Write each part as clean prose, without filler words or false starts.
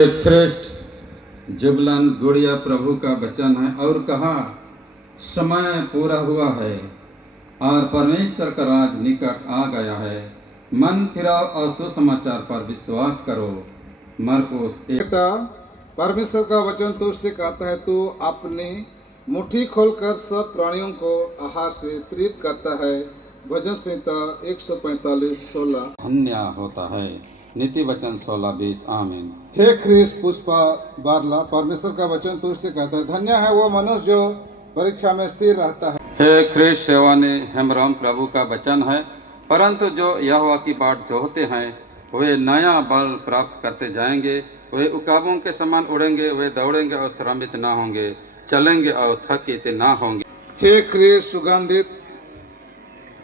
Christ जुबलन गुड़िया प्रभु का वचन है और कहा, समय पूरा हुआ है और परमेश्वर का राज निकट आ गया है। मन फिराओ और सुसमाचार पर विश्वास करो। मरकुस बेटा, परमेश्वर का वचन तो उससे कहता है, तू अपनी मुट्ठी खोलकर सब प्राणियों को आहार से तृप्त करता है। भजन संहिता 145:16। धन्य होता है। नीति वचन 16:20। आमीन। हे ख्रिस्ट पुष्पा बारला, परमेश्वर का वचन तो उससे कहता है, धन्य है वो मनुष्य जो परीक्षा में स्थिर रहता है। हे ख्रिस्ट सेवानी हेमराम प्रभु का वचन है, परंतु जो यहोवा की बाट जोहते हैं वे नया बल प्राप्त करते जाएंगे। वे उकाबों के समान उड़ेंगे, वे दौड़ेंगे और श्रमित ना होंगे, चलेंगे और थकित ना होंगे। हे ख्रिस्ट सुगंधित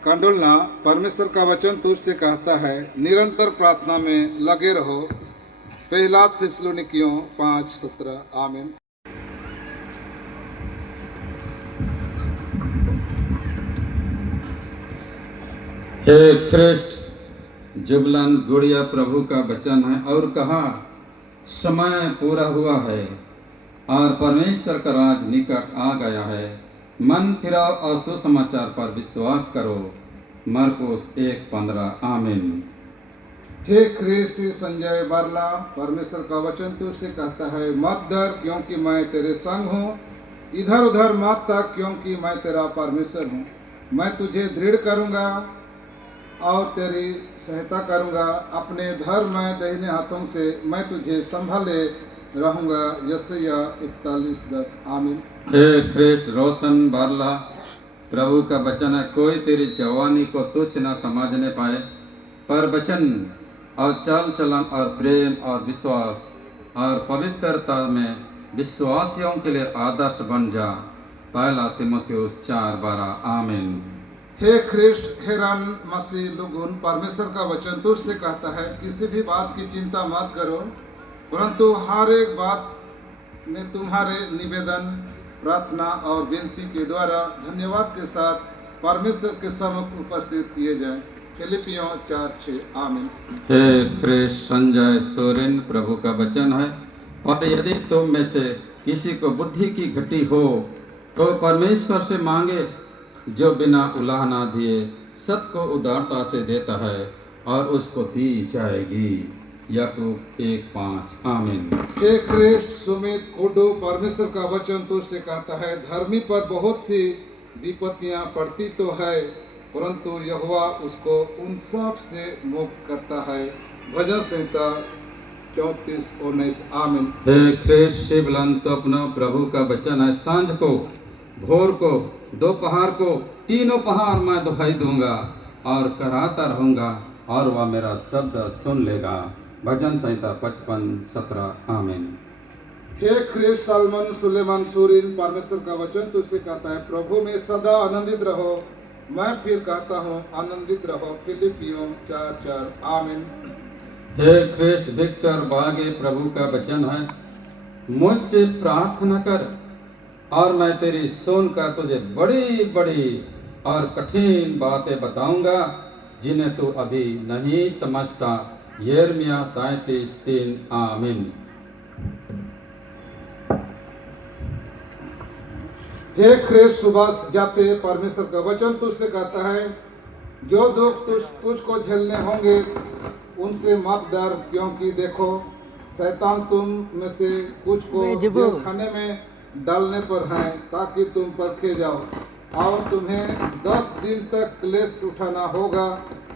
कंडोलना, परमेश्वर का वचन तुझसे कहता है, निरंतर प्रार्थना में लगे रहो। पहला थिस्सलुनीकियों 5:17। आमीन। हे ख्रिस्ट जुबलन गुड़िया प्रभु का वचन है और कहा, समय पूरा हुआ है और परमेश्वर का राज निकट आ गया है। मन फिराओ और सुसमाचार पर विश्वास करो। मरकुस 1:15। आमीन। हे ख्रिस्ट संजय बारला, परमेश्वर का वचन तुझसे कहता है, मत डर क्योंकि मैं तेरे संग हूँ। इधर उधर मत तक क्योंकि मैं तेरा परमेश्वर हूँ। मैं तुझे दृढ़ करूँगा और तेरी सहायता करूँगा। अपने धर्म दाहिने हाथों से मैं तुझे संभाले रहूँगा। यशायाह 41:10। आमीन। हे ख्रिस्ट रोशन बारला, प्रभु का वचन है, कोई तेरी जवानी को तुच्छ न समझने पाए, पर वचन और चाल चलन और प्रेम और विश्वास और पवित्रता में विश्वासियों के लिए आदर्श बन जा। पहला तीमुथियुस 4:12। आमीन। हे ख्रिस्ट हेरान मसीह लुगुन, परमेश्वर का वचन तुझसे कहता है, किसी भी बात की चिंता मत करो, परंतु हर एक बात में तुम्हारे निवेदन, प्रार्थना और विनती के द्वारा धन्यवाद के साथ परमेश्वर के सम्मुख उपस्थित किए जाएं। फिलिपियों 4:6। आमीन। हे ख्रिस्ट संजय सोरेन, प्रभु का वचन है, और यदि तुम में से किसी को बुद्धि की घटी हो तो परमेश्वर से मांगे, जो बिना उलाहना दिए सबको उदारता से देता है और उसको दी जाएगी। याकूब 1:5। आमीन। हे ख्रिस्ट सुमित कुडू, परमेश्वर का वचन तुझसे कहता है, धर्मी पर बहुत सी विपत्तियां पड़ती तो है, परंतु यहोवा उसको उन सब से मुक्त करता है। भजन संहिता 34:19। आमीन। हे ख्रिस्ट शिवलन तो अपना प्रभु का वचन है, सांझ को, भोर को, दोपहर को, तीनों पहाड़ मैं दुहाई दूंगा और कराता रहूंगा और वह मेरा शब्द सुन लेगा। भजन संहिता 55:17। आमीन। हे ख्रिस्ट सलमन सुलेमान सूरिन, परमेश्वर का वचन तुझसे कहता है, प्रभु में सदा आनंदित रहो। मैं फिर कहता हूँ, आनंदित रहो। फिलिपियों 4:4। आमीन। हे ख्रिस्ट विक्टर बागे, प्रभु का वचन है, मुझसे प्रार्थना कर और मैं तेरी सुनकर तुझे बड़ी बड़ी और कठिन बातें बताऊंगा जिन्हें तू अभी नहीं समझता। यिर्मयाह 33:3। आमीन। हे ख्रिस्ट सुबह जाते, परमेश्वर का वचन तुझसे कहता है, जो दुख तुझको झेलने होंगे उनसे मत डर, क्योंकि देखो शैतान तुम में से कुछ को जेल खाने में डालने पर है, ताकि तुम परखे जाओ, और तुम्हें 10 दिन तक क्लेश उठाना होगा।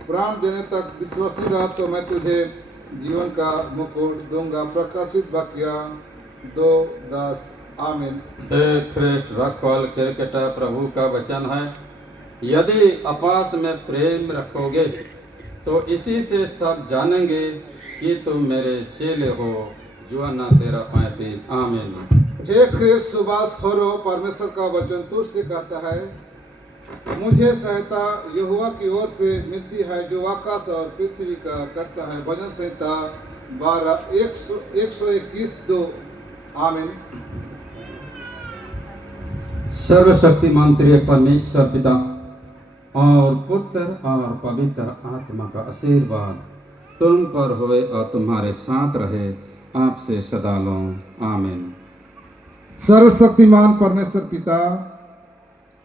प्राण देने तक विश्वासी रह तो मैं तुझे जीवन का मुकुट दूंगा। प्रकाशित वाक्य 2:10। आमीन। हे ख्रिस्ट रखवाल क्रिकेटा, प्रभु का वचन है, यदि आपस में प्रेम रखोगे तो इसी से सब जानेंगे कि तुम मेरे चेले हो। यूहन्ना 13:35। आमीन। हे ख्रिस्ट सुबास होरो, परमेश्वर का वचन तुझसे कहता है, मुझे सहायता यहोवा की ओर से मिलती है, जो आकाश और पृथ्वी का करता है। भजन संहिता 121:2। आमीन। सर्वशक्तिमान तेरे परमेश्वर पिता और पुत्र और पवित्र आत्मा का आशीर्वाद तुम पर होए और तुम्हारे साथ रहे आपसे सदा लो आमीन। सर्वशक्तिमान परमेश्वर पिता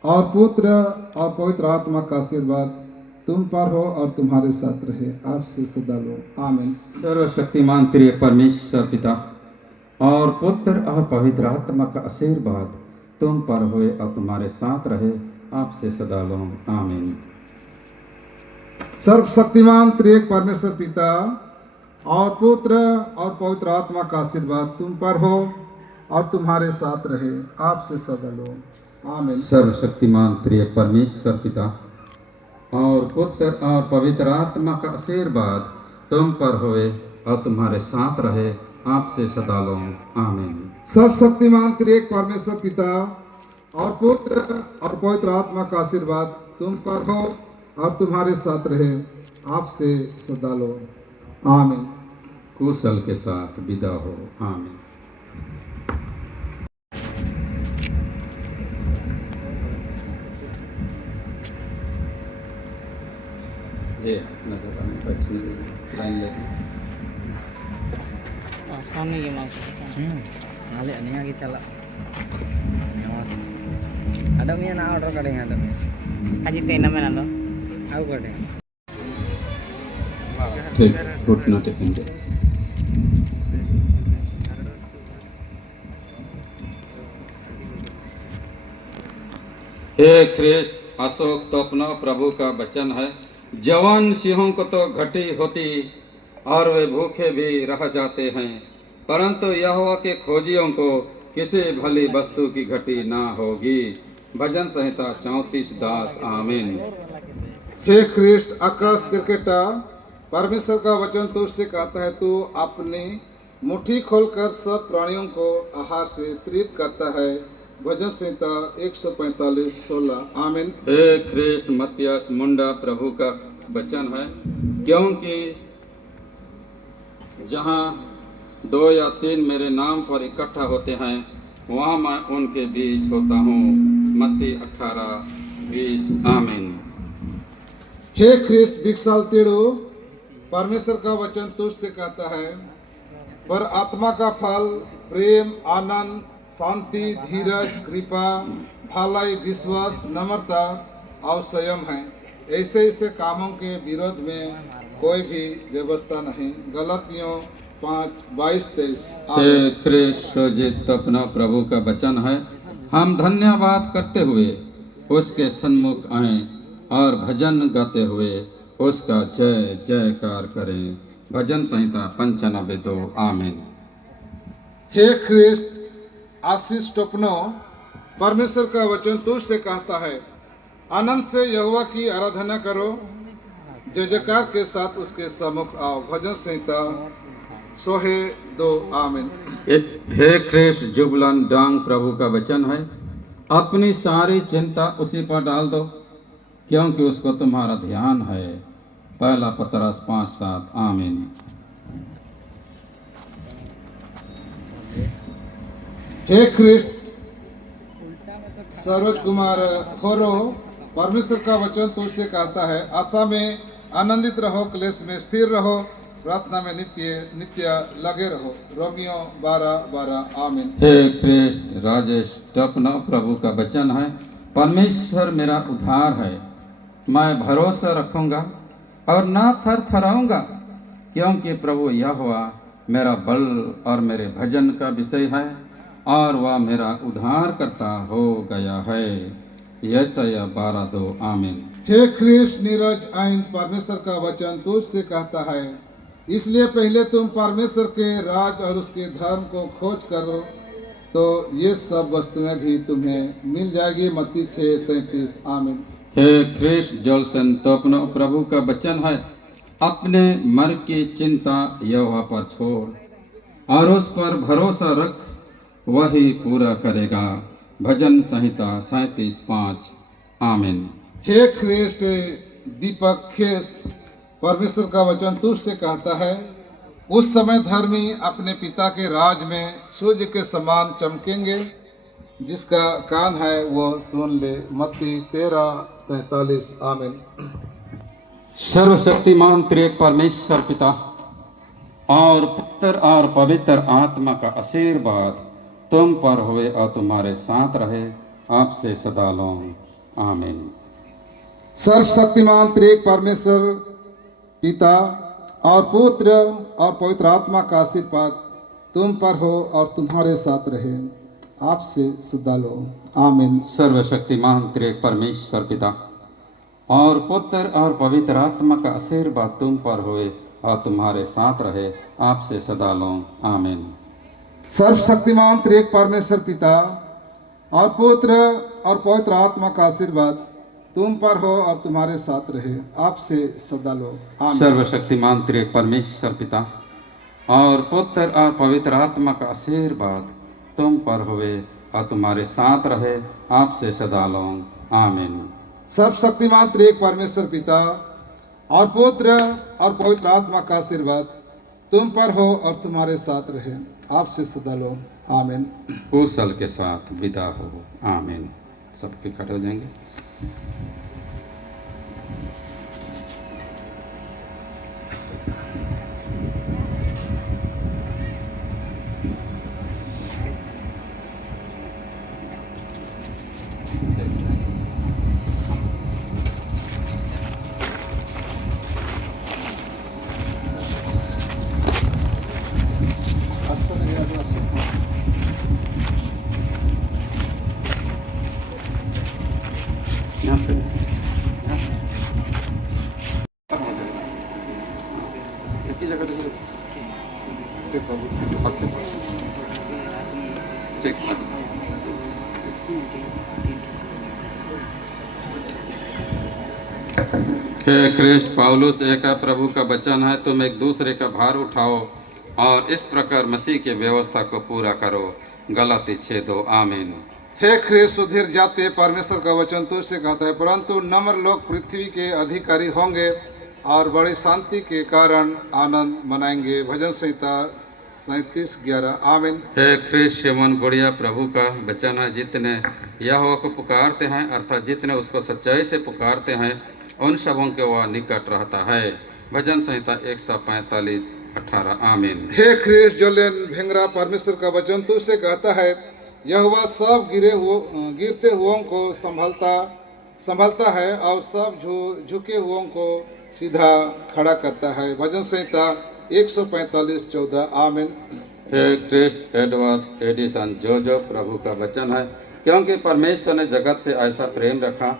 और पुत्र और पवित्र आत्मा का आशीर्वाद तुम पर हो और तुम्हारे साथ रहे, आपसे सदा लो आमीन। सर्वशक्तिमान प्रिय परमेश्वर पिता और पुत्र और पवित्र आत्मा का आशीर्वाद तुम पर होए और तुम्हारे साथ रहे, आपसे सदा लो आमीन। सर्वशक्तिमान त्रिएक परमेश्वर पिता और पुत्र और पवित्र आत्मा का आशीर्वाद तुम पर हो और तुम्हारे साथ रहे, आपसे सदा लो आमीन। सर्वशक्तिमान त्रिएक परमेश्वर पिता और पुत्र और पवित्र आत्मा का आशीर्वाद तुम पर होए और तुम्हारे साथ रहे, आपसे सदा लो आमीन। सर्वशक्तिमान त्रिएक परमेश्वर पिता और पुत्र और पवित्र आत्मा का आशीर्वाद तुम पर हो और तुम्हारे साथ रहे, आपसे सदा लो आमीन। कुशल के साथ विदा हो आमीन। ये नजर आने बैठने लाइन ले सामने ये mau ngali ani lagi cala ada mi na order kadang ada mi aji te na mena lo au kadang ठीक घुटना टेकेंगे। हे ख्रिस्त अशोक तो अपना प्रभु का वचन है, जवान सिंहों को तो घटी होती और वे भूखे भी रह जाते हैं, परंतु यहोवा के खोजियों को किसी भली वस्तु की घटी ना होगी। भजन संहिता 34:10 आमीन। हे ख्रिस्ट आकाश क्रिकेटा, परमेश्वर का वचन तुझसे कहता है, तू अपनी मुट्ठी खोलकर सब प्राणियों को आहार से तृप्त करता है। भजन संहिता 145:16 आमीन। हे ख्रिस्ट मत्तियास मुंडा प्रभु का वचन है, क्योंकि जहाँ 2 या 3 मेरे नाम पर इकट्ठा होते हैं, वहाँ मैं उनके बीच होता हूँ। मत्ती 18:20 आमीन। हे ख्रिस्ट भिक्षाल तेड़ो, परमेश्वर का वचन तुझसे कहता है, पर आत्मा का फल प्रेम, आनंद, शांति, धीरज, कृपा, भलाई, विश्वास, नम्रता और संयम है। ऐसे ऐसे कामों के विरोध में कोई भी व्यवस्था नहीं। गलतियों 5:22-23 हे ख्रिस्त शोजित अपना प्रभु का वचन है, हम धन्यवाद करते हुए उसके सन्मुख आए और भजन गाते हुए उसका जय जयकार करें। भजन संहिता 95:2 आमीन। हे ख्रिस्ट आशीष टोपनो, परमेश्वर का वचन तुझसे कहता है, आनंद से यहोवा की आराधना करो, जय जयकार के साथ उसके सम्मुख आओ। भजन संहिता 102 आमीन। हे ख्रिस्त जुबलन डांग प्रभु का वचन है, अपनी सारी चिंता उसी पर डाल दो, क्योंकि उसको तुम्हारा ध्यान है। पहला पतरस 5:7 आमीन। हे ख्रिस्ट सरोज कुमार खोरो, परमेश्वर का वचन तुझसे कहता है, आशा में आनंदित रहो, क्लेश में स्थिर रहो, प्रार्थना में नित्य लगे रहो। रोमियो 12:12 आमीन। हे ख्रिस्त राजेश टपना प्रभु का वचन है, परमेश्वर मेरा उद्धार है, मैं भरोसा रखूंगा और ना थरथराऊंगा, क्योंकि प्रभु यहोवा मेरा बल और मेरे भजन का विषय है और वह मेरा उद्धार करता हो गया है। यशायाह 12:2 आमीन। हे ख्रिस्त नीरज आइंद, परमेश्वर का वचन तुझसे कहता है, इसलिए पहले तुम परमेश्वर के राज और उसके धर्म को खोज करो, तो ये सब वस्तुएं भी तुम्हें मिल जाएगी। मत्ती 6:33 आमीन। हे ख्रिस्त जोलसन तोपनो प्रभु का वचन है, अपने मर की चिंता यहोवा पर छोड़ और उस पर भरोसा रख, वही पूरा करेगा। भजन संहिता 37:5 आमीन। हे ख्रिस्त दीपक खेस, परमेश्वर का वचन तुझसे कहता है, उस समय धर्मी अपने पिता के राज में सूर्य के समान चमकेंगे, जिसका कान है वो सुन ले। मत्ती 13:43 आमीन। सर्वशक्तिमान त्रिएक परमेश्वर पिता और पुत्र और पवित्र आत्मा का आशीर्वाद तुम पर हुए और तुम्हारे साथ रहे, आपसे सदा लो आमीन। सर्वशक्तिमान त्रिएक परमेश्वर पिता और पुत्र और पवित्र आत्मा का आशीर्वाद तुम पर हो और तुम्हारे साथ रहे, आपसे सदा लो आमीन। सर्वशक्तिमान त्रिएक परमेश्वर पिता और पुत्र और पवित्र आत्मा का आशीर्वाद तुम पर हुए और तुम्हारे साथ रहे, आपसे सदा लो आमीन। सर्वशक्तिमान त्रिएक परमेश्वर पिता और पुत्र और पवित्र आत्मा का आशीर्वाद तुम पर हो और तुम्हारे साथ रहे, आपसे सदा लो आमीन। सर्वशक्तिमान त्रिएक परमेश्वर पिता और पुत्र और पवित्र आत्मा का आशीर्वाद तुम पर हुए और तुम्हारे साथ रहे, आपसे सदा लो आमीन। सर्वशक्तिमान त्रिएक परमेश्वर पिता और पुत्र और पवित्र आत्मा का आशीर्वाद तुम पर हो और तुम्हारे साथ रहे, आपसे सदा लो आमीन। कुशल के साथ विदा हो आमीन। सबके खड़े हो जाएंगे। यहाँ से एक ही जगह ठीक। हे ख्रिस्ट पौलुस एक प्रभु का वचन है, तुम एक दूसरे का भार उठाओ और इस प्रकार मसीह की व्यवस्था को पूरा करो। गलाती 6:2 आमीन। हे ख्रिस्त सुधीर जाते परमेश्वर का वचन तुझसे कहता है, परंतु नम्र लोग पृथ्वी के अधिकारी होंगे और बड़ी शांति के कारण आनंद मनाएंगे। भजन संहिता 37:11 आमीन। हे ख्रिस्त शिमोन गुड़िया प्रभु का वचन है, जितने यहोवा को पुकारते हैं अर्थात जितने उसको सच्चाई से पुकारते हैं उन सबों के वह निकट रहता है। भजन संहिता 145:18 आमीन। हे ख्रिस्त जोलेन भेंगरा परमेश्वर का वचन तुझसे कहता है, यहोवा सब गिरते हुओं को संभालता है और सब झुके हुओं को सीधा खड़ा करता है। भजन संहिता 145:14 आमीन। हे ख्रिस्ट एडवर्ड एडिसन जो प्रभु का वचन है, क्योंकि परमेश्वर ने जगत से ऐसा प्रेम रखा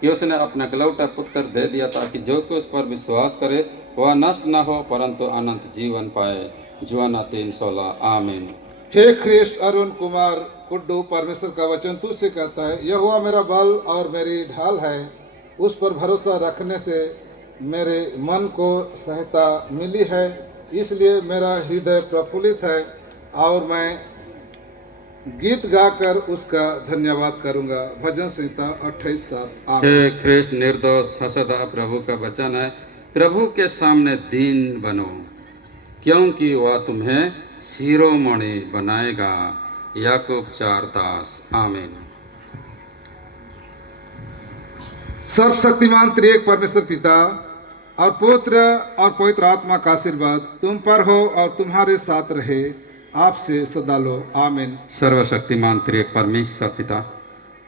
कि उसने अपना इकलौता पुत्र दे दिया ताकि जो कोई उस पर विश्वास करे वह नष्ट न हो परंतु अनंत जीवन पाए। यूहन्ना 3:16 आमीन। हे ख्रिस्ट अरुण कुमार कुड्डू परमेश्वर का वचन तुझसे कहता है, यहोवा मेरा बल और मेरी ढाल है, उस पर भरोसा रखने से मेरे मन को सहायता मिली है, इसलिए मेरा हृदय प्रफुल्लित है और मैं गीत गाकर उसका धन्यवाद करूंगा। भजन संहिता 28:7 आमीन। हे ख्रिस्ट निर्दोष हसदा प्रभु का वचन है, प्रभु के सामने दीन बनो क्योंकि वह तुम्हें शिरोमणि बनाएगा। याकूब 4:10 आमीन। सर्वशक्तिमान त्रिएक परमेश्वर पिता और पुत्र और पवित्र आत्मा का आशीर्वाद तुम पर हो और तुम्हारे साथ रहे, आपसे सदा लो आमीन। सर्वशक्तिमान त्रिएक परमेश्वर पिता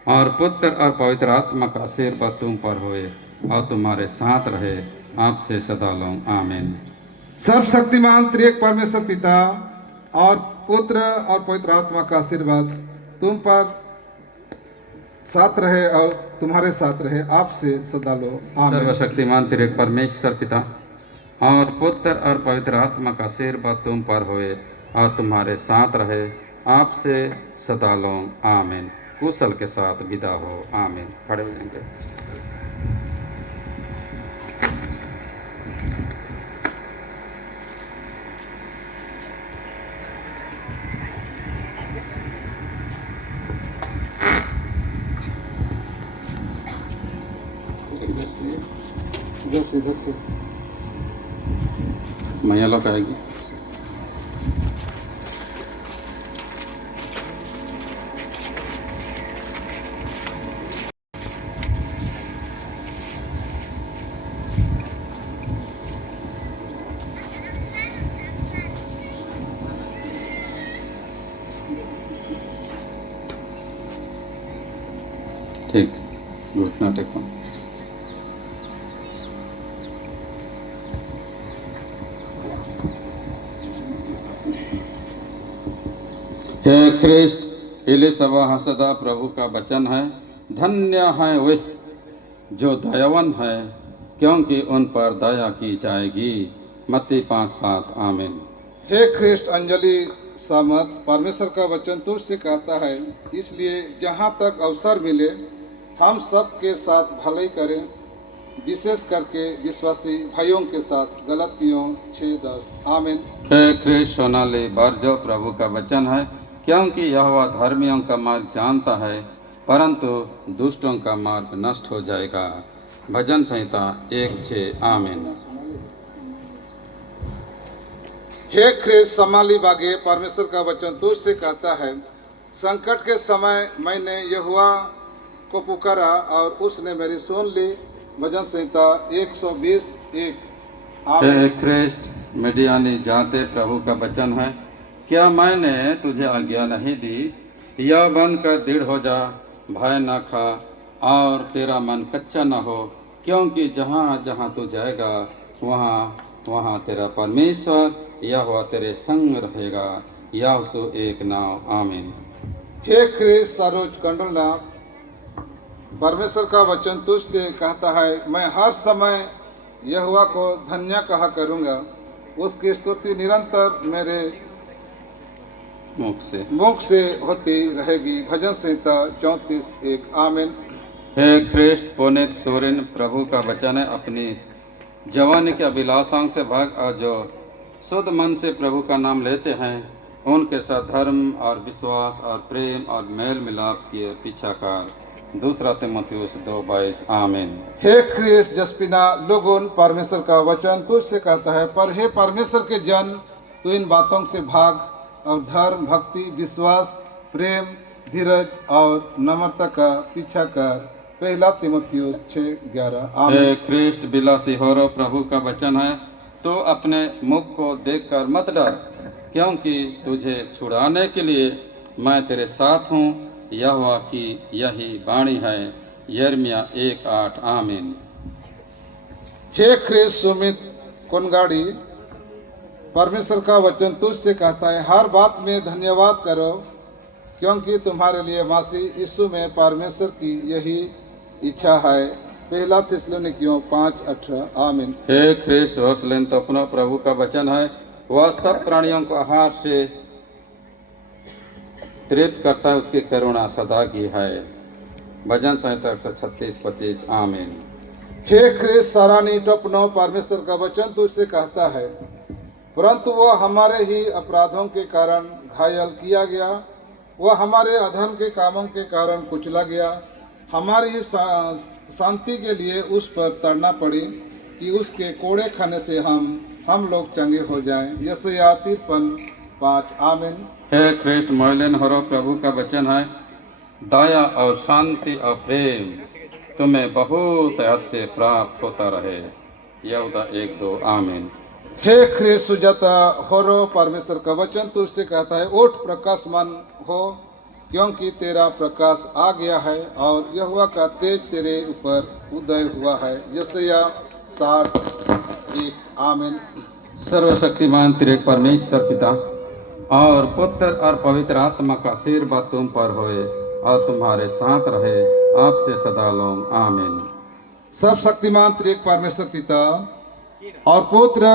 और पुत्र और पवित्र आत्मा का आशीर्वाद तुम पर होए और तुम्हारे साथ रहे, आपसे सदा लो आमीन। सर्वशक्तिमान त्रिएक परमेश्वर पिता और पुत्र और पवित्र आत्मा का आशीर्वाद तुम पर साथ रहे और तुम्हारे साथ रहे, आपसे सदा लो आमीन। सर्वशक्तिमान त्रिएक परमेश्वर पिता और पुत्र और पवित्र आत्मा का आशीर्वाद तुम पर होए और तुम्हारे साथ रहे, आपसे सदा लो आमीन। कुशल के साथ विदा हो आमीन। खड़े हो जाएंगे। इधर से मैया लोग आएगी। ठीक, घुटना टेको। हे ख्रिस्ट इलिसबा हसदा प्रभु का वचन है, धन्य है वे जो दयावान है क्योंकि उन पर दया की जाएगी। मत्ती 5:7। आमीन। हे ख्रिस्ट अंजलि सामत, परमेश्वर का वचन तुझसे कहता है, इसलिए जहाँ तक अवसर मिले हम सब के साथ भलाई करें, विशेष करके विश्वासी भाइयों के साथ। गलतियों 6:10। आमीन। हे ख्रिस्ट सोनाली बरजो प्रभु का वचन है, क्योंकि यहोवा धर्मियों का मार्ग जानता है परंतु दुष्टों का मार्ग नष्ट हो जाएगा। भजन संहिता 1:6। आमीन। हे ख्रिस्त समाली बागे, परमेश्वर का वचन तुझसे कहता है, संकट के समय मैंने यहोवा को पुकारा और उसने मेरी सुन ली। भजन संहिता 120:1। हे ख्रिस्ट मिडियानी जाते प्रभु का वचन है, क्या मैंने तुझे आज्ञा नहीं दी, यह बनकर दृढ़ हो जा, भय न खा और तेरा मन कच्चा न हो, क्योंकि जहाँ जहाँ तू जाएगा वहाँ वहाँ तेरा परमेश्वर यहोवा तेरे संग रहेगा। यासु 1:9। आमीन। हे ख्रिस्त सरोज कंडलना, परमेश्वर का वचन तुझसे कहता है, मैं हर समय यहोवा को धन्य कहा करूँगा, उसकी स्तुति निरंतर मेरे मुख से होती रहेगी। भजन संहिता 34:1। आमीन। हे ख्रिस्ट पुनीत सोरेन प्रभु का वचन है, अपनी जवानी के अभिलाषाओं से भाग और जो शुद्ध मन से प्रभु का नाम लेते हैं उनके साथ धर्म और विश्वास और प्रेम और मेल मिलाप किए पीछा कर। 2 तीमुथियुस 2:22। आमीन। हे ख्रिस्त जसपिना लोगों, परमेश्वर का वचन तुझसे कहता है, पर हे परमेश्वर के जन, तू इन बातों से भाग और धर्म, भक्ति, विश्वास, प्रेम, धीरज और नम्रता का पीछा कर। 1 तीमुथियुस 6:11। आमीन। हे ख्रिस्ट बिलासी होरो प्रभु का वचन है, तो अपने मुख को देखकर मत डर, क्योंकि तुझे छुड़ाने के लिए मैं तेरे साथ हूँ। यहोवा की यही वाणी है। यिर्मयाह 1:8। आमीन। हे ख्रिस्त सुमित कोनगाड़ी, परमेश्वर का वचन तुझसे कहता है, हर बात में धन्यवाद करो, क्योंकि तुम्हारे लिए मसीह यीशु में परमेश्वर की यही इच्छा है। 1 थिस्सलुनीकियों 5:18। आमीन। हे ख्रिस्त हौसलेन तो अपना प्रभु का वचन है, वह सब प्राणियों को आहार से तृप्त करता है, उसकी करुणा सदा की है। भजन संहिता 136:25। आमीन। हे ख्रिस्त सारानी टोपनो, परमेश्वर का वचन तुझसे कहता है, परंतु वह हमारे ही अपराधों के कारण घायल किया गया, वह हमारे अधर्म के कामों के कारण कुचला गया, हमारी शांति के लिए उस पर तड़ना पड़ी कि उसके कोड़े खाने से हम लोग चंगे हो जाएं। यशायाह 53:5। आमीन। हे ख्रिस्ट मोहलेन हरो प्रभु का वचन है, दया और शांति और प्रेम तुम्हें बहुत हद से प्राप्त होता रहे। यहूदा 1:2। आमीन। हे ख्रिस्त सुजाता होरो, परमेश्वर का वचन तुझसे कहता है, उठ प्रकाशमान हो, क्योंकि तेरा प्रकाश आ गया है और यहोवा का तेज तेरे ऊपर उदय हुआ है। यशायाह 60:1। आमीन। सर्वशक्तिमान त्रिएक परमेश्वर पिता और पुत्र और पवित्र आत्मा का आशीर्वाद तुम पर होए और तुम्हारे साथ रहे, आपसे सदा लोग। आमीन। सब शक्तिमान त्रिएक परमेश्वर पिता और पुत्र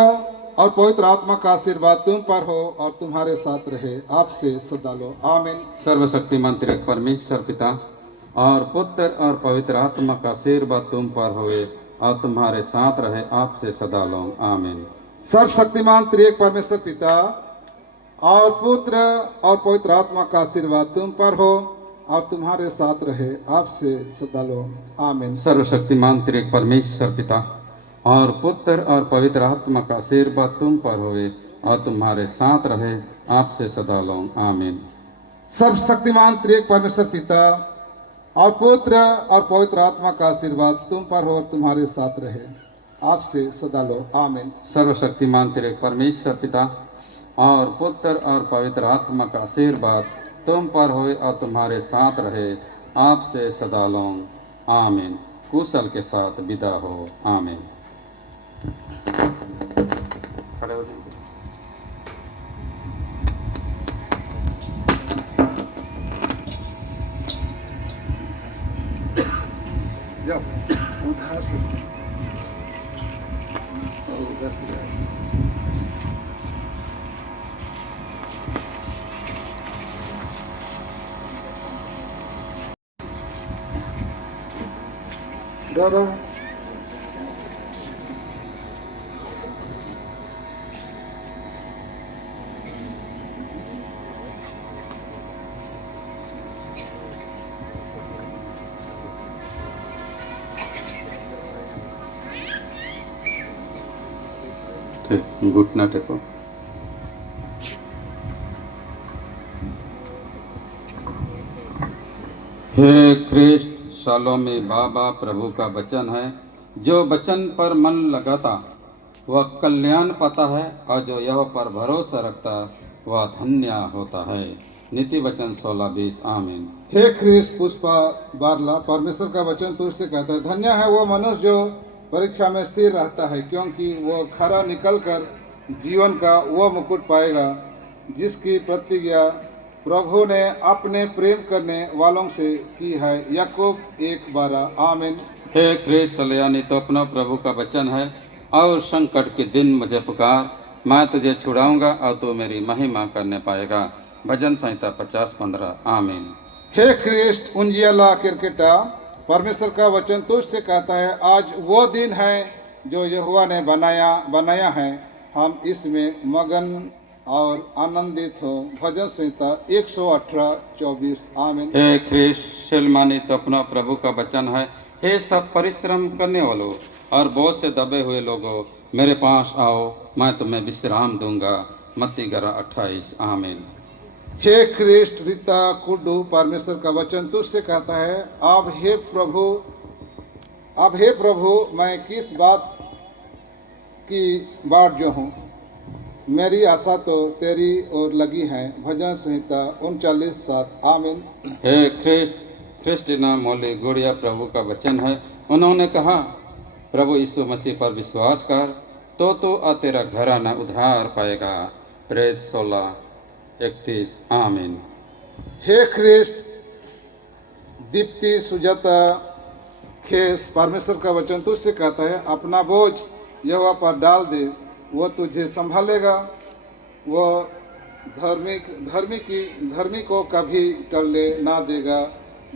और पवित्र आत्मा का आशीर्वाद तुम पर हो और तुम्हारे साथ रहे, आपसे सदा लो। आमीन। सर्वशक्तिमान त्रिएक परमेश्वर पिता और पुत्र और पवित्र आत्मा का आशीर्वाद तुम पर होए और तुम्हारे साथ रहे, आपसे सदा लो। आमीन। सब शक्तिमान त्रिएक परमेश्वर पिता और पुत्र और पवित्र आत्मा का आशीर्वाद तुम पर हो और तुम्हारे साथ रहे, आपसे सदा लो। आमीन। सर्वशक्तिमान त्रिएक परमेश्वर पिता और पुत्र और पवित्र आत्मा का आशीर्वाद तुम पर होए और तुम्हारे साथ रहे, आपसे सदा लो। आमीन। सब शक्तिमान त्रिएक परमेश्वर पिता और पुत्र और पवित्र आत्मा का आशीर्वाद तुम पर हो और तुम्हारे साथ रहे, आपसे सदा लो। आमीन। सर्वशक्तिमान त्रिएक परमेश्वर पिता और पुत्र और पवित्र आत्मा का आशीर्वाद तुम पर होए और तुम्हारे साथ रहे, आपसे सदा लौं। आमीन। कुशल के साथ विदा हो। आमीन। खड़े हो जाइए। जाओ उधर से उधर से जाओ। डरो ठीक, घुटना टेको। हे ख्रिस्ट शालोमी बाबा प्रभु का वचन है। जो वचन पर मन लगाता वह कल्याण पाता है, और जो यह पर भरोसा रखता वह धन्य होता है। नीति वचन 16:20। आमीन। हे ख्रिस्त पुष्पा बारला, परमेश्वर का वचन तुझसे कहता है, धन्य है वो मनुष्य जो परीक्षा में स्थिर रहता है, क्योंकि वो खरा निकलकर जीवन का वो मुकुट पाएगा जिसकी प्रतिज्ञा प्रभु ने अपने प्रेम करने वालों से की है। याकूब 1:12। आमीन। हे ख्रिस्त सलियानी तो अपना प्रभु का वचन है, और संकट के दिन मुझे पुकार, मैं तुझे छुड़ाऊंगा और तू मेरी महिमा करने पाएगा। भजन संहिता 50:15। आमीन। हे ख्रिस्त उंजियाला किरकेटा, परमेश्वर का वचन तुझसे कहता है, आज वो दिन है जो यहोवा ने बनाया है, हम इसमें मगन और आनंदित हो। भजन संहिता 118:24। आमीन। हे ख्रिस्त शिलमानी तो अपना प्रभु का वचन है। हे सब परिश्रम करने वालों और बोझ से दबे हुए लोगों, मेरे पास आओ, मैं तुम्हें विश्राम दूंगा। मत्ती 11:28। आमीन। हे ख्रिस्त रीता कुड्डू, परमेश्वर का वचन तुझसे कहता है, अब हे प्रभु मैं किस बात की बाट जो हूँ, मेरी आशा तो तेरी ओर लगी है। भजन संहिता 39:7। आमीन। हे क्रिस्टिना मोली गुड़िया प्रभु का वचन है। उन्होंने कहा, प्रभु यीशु मसीह पर विश्वास कर तो तू और तेरा घराना उद्धार पाएगा। प्रेत 16:31। आमीन। हे ख्रिस्त दीप्ति सुजाता खेस, परमेश्वर का वचन तुझसे कहता है, अपना बोझ यहोवा पर डाल दे, वो तुझे संभालेगा। वो धर्मी को कभी टलने ना देगा।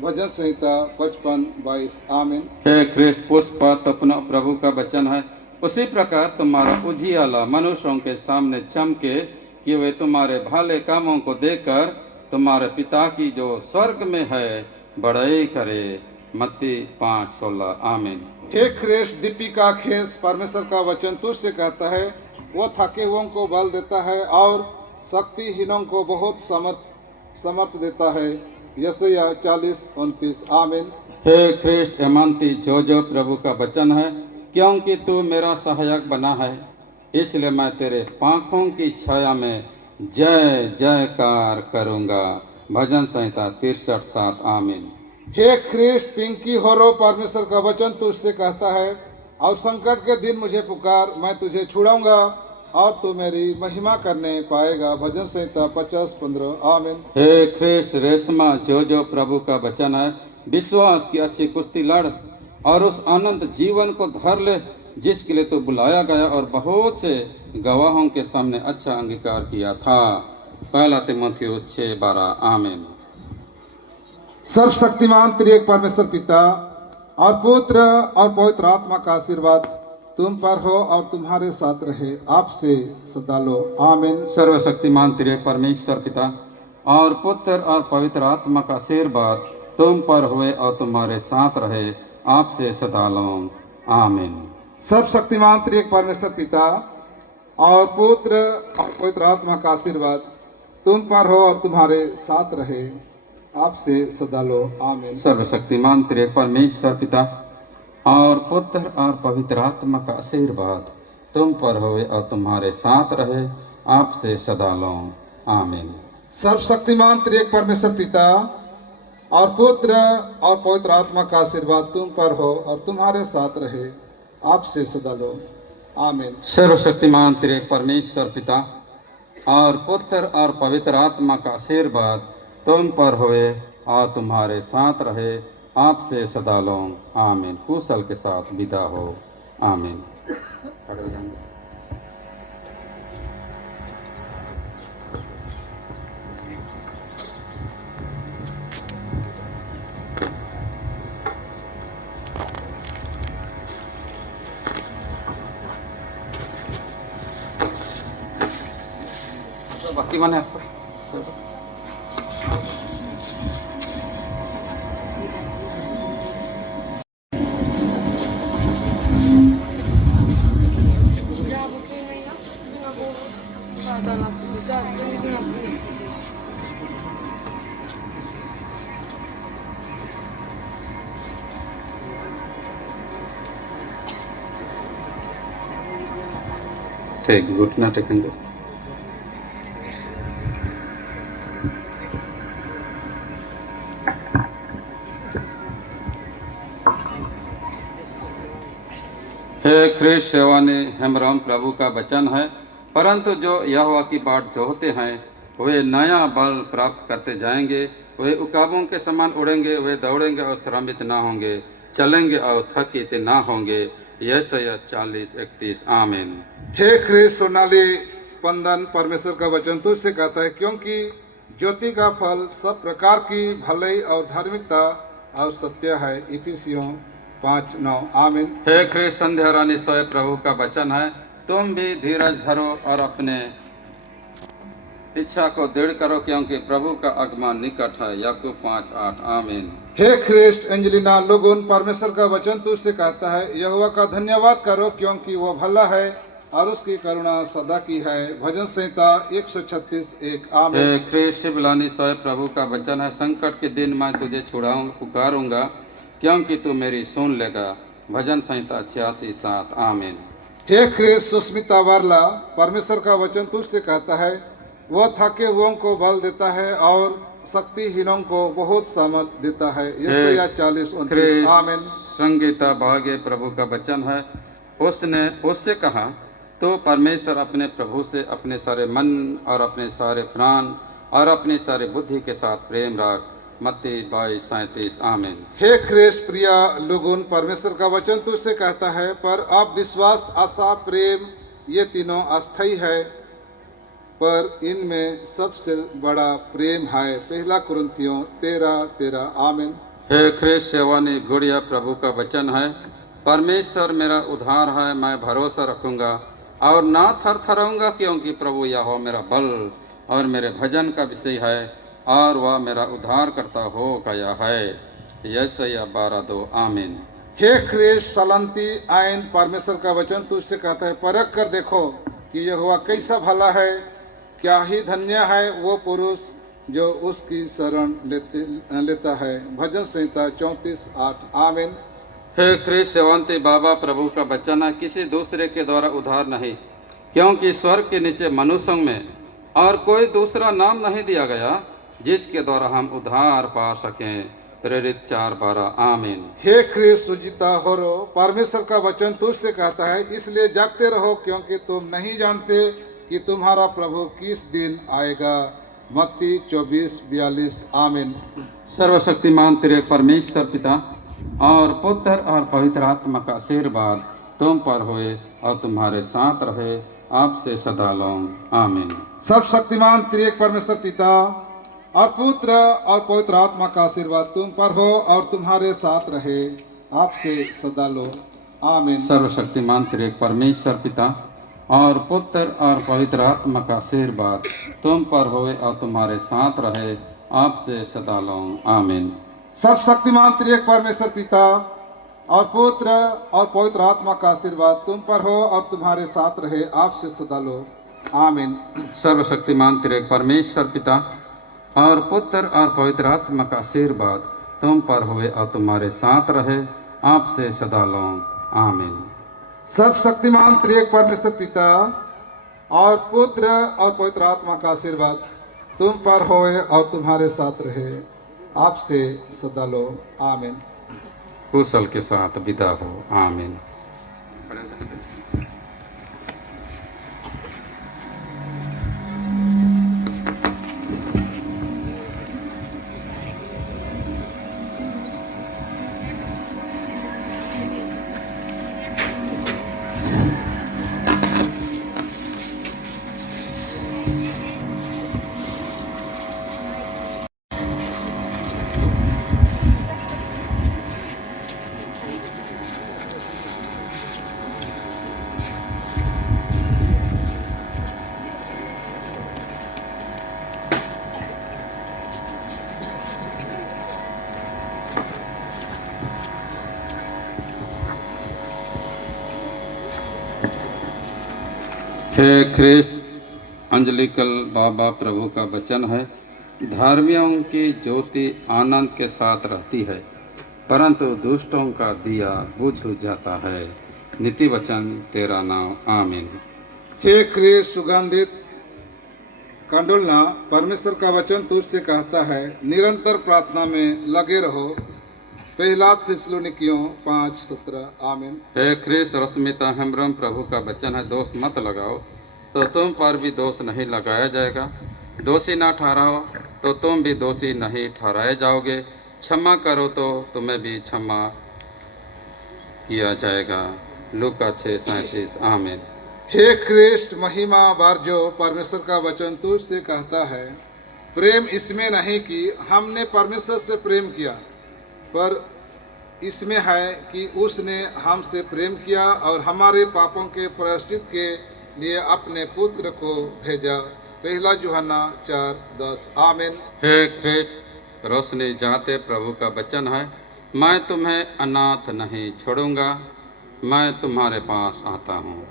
भजन संहिता 55:22। आमीन। हे ख्रिस्त पुष्पा अपना प्रभु का वचन है। उसी प्रकार तुम्हारा उजियाला मनुष्यों के सामने चमके, कि वे तुम्हारे भले कामों को देखकर तुम्हारे पिता की जो स्वर्ग में है बड़ाई करे। मत्ती 5:16। आमीन। हे ख्रिस्त दीपिका खेस, परमेश्वर का वचन तुझसे कहता है, वो थके हुओं को बल देता है और शक्तिहीनों को बहुत समर्थ देता है। यशायाह 40:29। आमीन। हे ख्रिस्त हेमंती जो प्रभु का वचन है, क्योंकि तू मेरा सहायक बना है, इसलिए मैं तेरे पाँखों की छाया में जय जयकार करूँगा। भजन संहिता 63:7। आमीन। हे ख्रिस्त पिंकी होरो, परमेश्वर का वचन तुझसे कहता है, और संकट के दिन मुझे पुकार, मैं तुझे छुड़ाऊंगा और तू मेरी महिमा करने पाएगा। भजन संहिता 50:15। आमीन। हे ख्रिस्त रेशमा जो प्रभु का वचन है, विश्वास की अच्छी कुश्ती लड़ और उस अनंत जीवन को धर ले जिसके लिए तो बुलाया गया और बहुत से गवाहों के सामने अच्छा अंगीकार किया था। पहला तीमुथियुस 6:12। आमीन। सर्वशक्तिमान त्रिएक परमेश्वर पिता और पुत्र और पवित्र आत्मा का आशीर्वाद तुम पर हो और तुम्हारे साथ रहे, आपसे सदा लो। आमीन। सर्वशक्तिमान त्रिएक परमेश्वर पिता और पुत्र और पवित्र आत्मा का आशीर्वाद तुम पर हुए और तुम्हारे साथ रहे, आपसे सदा लो। आमीन। सर्वशक्तिमान त्रिएक परमेश्वर पिता और पुत्र और पवित्र आत्मा का आशीर्वाद तुम पर हो और तुम्हारे साथ रहे, आपसे सदा लो। आमीन। सर्वशक्तिमान त्रिएक परमेश्वर पिता और पुत्र और पवित्र आत्मा का आशीर्वाद तुम पर होवे और तुम्हारे साथ रहे, आपसे सदा लो। आमीन। सर्वशक्तिमान त्रिएक परमेश्वर पिता और पुत्र और पवित्र आत्मा का आशीर्वाद तुम पर हो और तुम्हारे साथ रहे, आपसे सदा लो। आमीन। सर्वशक्तिमान तेरे परमेश्वर पिता और पुत्र और पवित्र आत्मा का आशीर्वाद तुम पर होए और तुम्हारे साथ रहे, आपसे सदा लो। आमीन। कुशल के साथ विदा हो। आमीन। खड़े हो जाएंगे। बाकी माने ठीक घुटना टेकेंगे। हे ख्रिस्त सेवानी हेमराम प्रभु का वचन है, परंतु जो यहोवा की बाट जोहते हैं वे नया बल प्राप्त करते जाएंगे। वे उकाबों के समान उड़ेंगे, वे दौड़ेंगे और श्रमित ना होंगे, चलेंगे और थकित ना होंगे। यशायाह 40:31। आमीन। हे ख्रिस्त सोनाली पंदन, परमेश्वर का वचन तुझसे कहता है, क्योंकि ज्योति का फल सब प्रकार की भलाई और धार्मिकता और सत्य है। इफिसियों 5:9। आमीन। हे ख्रिस्त संध्या रानी सोए प्रभु का वचन है, तुम भी धीरज धरो और अपने इच्छा को दृढ़ करो, क्योंकि प्रभु का आगमन निकट है। याकूब 5:8। आमीन। हे ख्रिस्ट एंजेलिना लोगोन, परमेश्वर का वचन तुझसे कहता है, यहोवा का धन्यवाद करो, क्योंकि वो भला है और उसकी करुणा सदा की है। भजन संहिता 136:1। आमीन। हे ख्रिस्त शिवलानी सोए प्रभु का वचन है, संकट के दिन मैं तुझे पुकारूंगा, क्योंकि तू मेरी सुन लेगा। भजन संहिता 86:7। आमीन। हे ख्रिस्त सुस्मिता वारला, परमेश्वर का वचन तुझसे कहता है, वह थके हुओं को बल देता है और शक्तिहीनों को बहुत सामर्थ देता है। यशायाह 40:29। आमीन। संगीता भाग्य प्रभु का वचन है, उसने उससे कहा, तो परमेश्वर अपने प्रभु से अपने सारे मन और अपने सारे प्राण और अपनी सारी बुद्धि के साथ प्रेम रख। मत्ती 22:37। आमीन। हे ख्रिस्त प्रिया लोगों, परमेश्वर का वचन तुझसे कहता है, पर अब विश्वास, आशा, प्रेम ये तीनों अस्थायी है, पर इनमें सबसे बड़ा प्रेम है। पहला कुरिन्थियों 13:13। आमीन। हे ख्रिस्त सेवानी गुड़िया प्रभु का वचन है, परमेश्वर मेरा उद्धार है, मैं भरोसा रखूंगा और ना थरथराऊंगा, क्योंकि प्रभु यहोवा मेरा बल और मेरे भजन का विषय है और वह मेरा उद्धार करता हो गया है। यशायाह 12:2। आमीन। हे ख्रिस्त सलंती आइन, परमेश्वर का वचन तुझसे कहता है, परख कर देखो कि यहोवा कैसा भला है, क्या ही धन्य है वो पुरुष जो उसकी शरण लेता है। भजन संहिता 34:8। आमीन। हे ख्रिस्त सेवंती बाबा प्रभु का वचन है, किसी दूसरे के द्वारा उद्धार नहीं, क्योंकि स्वर्ग के नीचे मनुष्यों में और कोई दूसरा नाम नहीं दिया गया जिसके द्वारा हम उद्धार पा सकें। प्रेरित 4:12। आमीन। हे ख्रिस्त सुजिता होरो, परमेश्वर का वचन तुझसे कहता है, इसलिए जागते रहो, क्योंकि तुम नहीं जानते कि तुम्हारा प्रभु किस दिन आएगा। मत्ती 24:42। आमीन। सर्वशक्तिमान तेरे परमेश्वर पिता और पुत्र और पवित्र आत्मा का आशीर्वाद तुम पर होए और तुम्हारे साथ रहे, आपसे सदा लो। आमीन। सब शक्तिमान त्रिएक परमेश्वर पिता और पुत्र और पवित्र आत्मा का आशीर्वाद तुम पर हो और तुम्हारे साथ रहे, आपसे सदा लो। आमीन। सर्वशक्तिमान तेरे परमेश्वर पिता और पुत्र और पवित्र आत्मा का आशीर्वाद तुम पर होए और तुम्हारे साथ रहे, आपसे सदा लो। आमीन। सब शक्तिमान त्रिएक परमेश्वर पिता और पुत्र और पवित्र आत्मा का आशीर्वाद तुम पर हो और तुम्हारे साथ रहे, आपसे सदा लो। आमीन। सर्वशक्तिमान तेरे परमेश्वर पिता और पुत्र और पवित्र आत्मा का आशीर्वाद तुम पर होए और तुम्हारे साथ रहे, आपसे सदा लो। आमीन। सब शक्तिमान त्रिएक परमेश्वर पिता और पुत्र और पवित्र आत्मा का आशीर्वाद तुम पर होए और तुम्हारे साथ रहे, आपसे सदा लो आमीन। कुशल के साथ विदा हो आमीन। हे ख्रिस्ट, अंजलिकल बाबा प्रभु का वचन है, धार्मियों की ज्योति आनंद के साथ रहती है, परंतु दुष्टों का दिया बुझ जाता है। नीति वचन तेरा नाम आमीन। हे ख्रिस्त सुगंधित कांडोलना, परमेश्वर का वचन तुझसे कहता है, निरंतर प्रार्थना में लगे रहो। पहला थिस्सलुनीकियों 5:17 आमीन। हे ख्रिस्त रश्मिता हेम्ब्रम, प्रभु का वचन है, दोष मत लगाओ तो तुम पर भी दोष नहीं लगाया जाएगा, दोषी ना ठहराओ तो तुम भी दोषी नहीं ठहराए जाओगे, क्षमा करो तो तुम्हें भी क्षमा किया जाएगा। लूका 6:37 आमीन। हे ख्रिस्ट महिमा बारजो, परमेश्वर का वचन तुझसे कहता है, प्रेम इसमें नहीं कि हमने परमेश्वर से प्रेम किया, पर इसमें है कि उसने हमसे प्रेम किया और हमारे पापों के प्रायश्चित के लिए अपने पुत्र को भेजा। पहला यूहन्ना 4:10 आमीन। हे ख्रिस्ट रोशनी जाते प्रभु का वचन है, मैं तुम्हें अनाथ नहीं छोड़ूंगा, मैं तुम्हारे पास आता हूँ।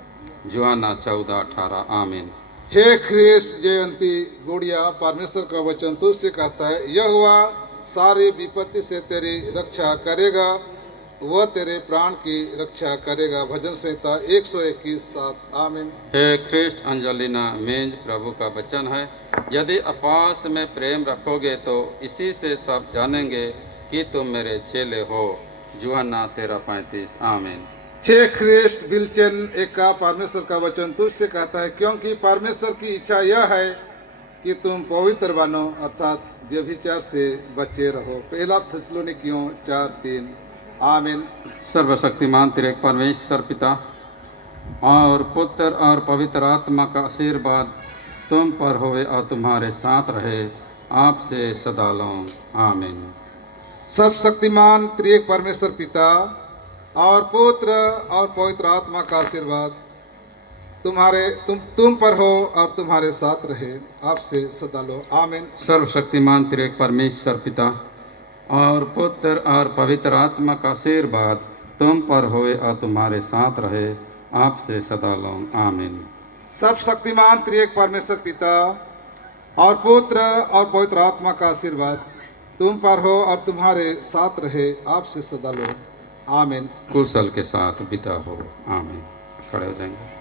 यूहन्ना 14:18 आमीन। हे ख्रिस्त जयंती गुड़िया, परमेश्वर का वचन तुझसे कहता है, यहोवा सारी विपत्ति से तेरी रक्षा करेगा, वह तेरे प्राण की रक्षा करेगा। भजन संहिता 121:7 आमीन। हे ख्रिस्ट अंजलिना मेंज, प्रभु का वचन है, यदि आपस में प्रेम रखोगे तो इसी से सब जानेंगे कि तुम मेरे चेले हो। यूहन्ना 13:35 आमीन। हे ख्रिस्ट बिलचन एका, परमेश्वर का वचन तुझसे कहता है, क्योंकि परमेश्वर की इच्छा यह है कि तुम पवित्र बनो, अर्थात व्यभिचार से बचे रहो। पहला थिस्सलुनीकियों 4:3 आमीन। सर्वशक्तिमान त्रिएक परमेश्वर पिता और पुत्र और पवित्र आत्मा का आशीर्वाद तुम पर होवे और तुम्हारे साथ रहे, आपसे सदा लो आमीन। सर्वशक्तिमान त्रिएक परमेश्वर पिता और पुत्र और पवित्र आत्मा का आशीर्वाद तुम पर हो और तुम्हारे साथ रहे, आपसे सदा लो आमीन। सर्वशक्तिमान त्रिएक परमेश्वर पिता और पुत्र और पवित्र आत्मा का आशीर्वाद तुम पर होवे और तुम्हारे साथ रहे, आपसे सदा लो आमीन। सर्वशक्तिमान त्रिएक परमेश्वर पिता और पुत्र और पवित्र आत्मा का आशीर्वाद तुम पर हो और तुम्हारे साथ रहे, आपसे सदा लो आमीन। कुशल के साथ बिता हो आमीन। खड़े हो जाएंगे।